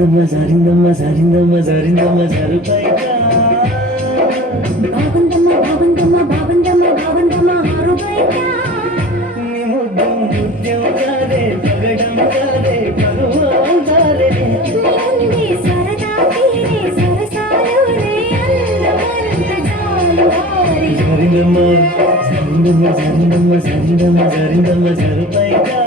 జారిందమ్మ జారిందమ్మ జారిందమ్మ జారుపైగా బాగుందమ్మ హారుపైగా నీ ముద్దు ముత్యం కాదే పగడం కాదే పరువం కాదే ఉంది సరదా తీరే సరసాలునే అందమంత జాలువారి జారిందమ్మ జారిందమ్మ జారిందమ్మ జారిందమ్మ జారిందమ్మ జారుపైగా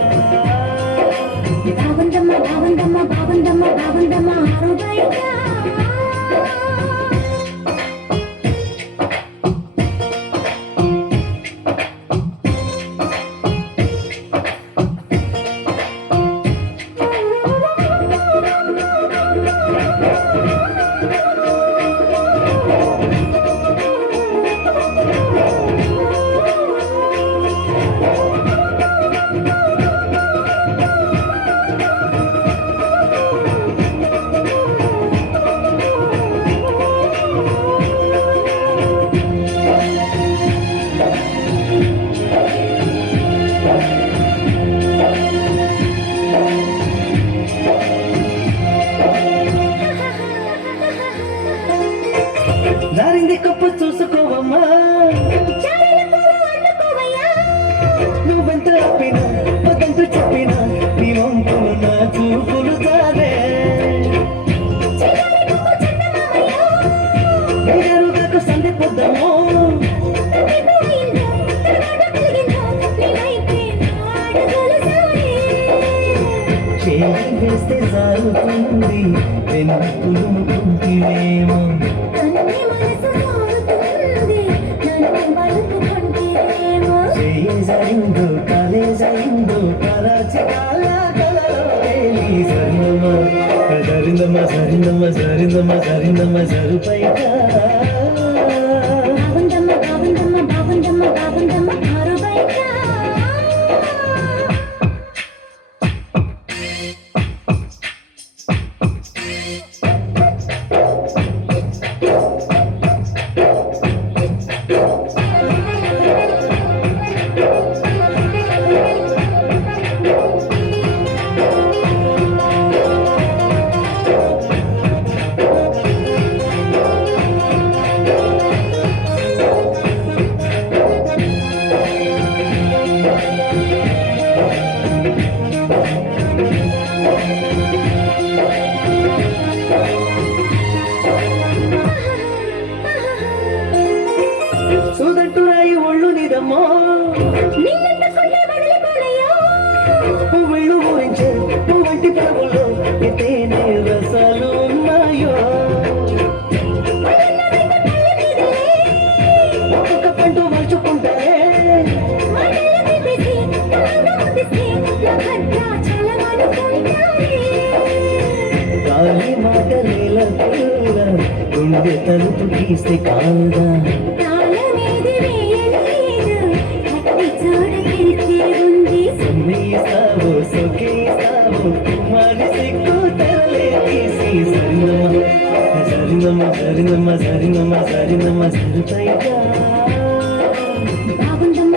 బాగుందమ్మ హారుపైగా జారింది కప్పు చూసుకోవమ్మా నువ్వెంత ఆపినా వదంత చెప్పినా నీ వంపులు నా చూపులు కాదే వేరుగాకు సంధి పొద్దమో చేయి వేస్తే జారుతుంది వెనుకుంటుంటేమో జారిందో కాలే జారిందో కరాచి కాలా కలలో జారిందమ్మ జారిందమ్మ జారిందమ్మ జారిందమ్మ జారుపైగా బాగుందమ్మ హారుపైగా సూదంటురాయి ఒళ్ళు నీదమ్మో పువ్వుళ్ళు ఊరించే పువ్వంటి ప్రభుల్లో తేనె రసాలు ఉన్నాయో ఒక్కొక్క పంట మర్చుకుంటారే గాలి మాట నేల గుండె తలుపు తీస్తే కాదా సమ్మేస్తావో సొకేస్తావో కుమారి సిగ్గు తెరలే తీసి సరినమ్మ సరినమ్మ సరినమ్మ సరినమ్మ సరినమ్మ సరిపైగా బాగుందమ్మ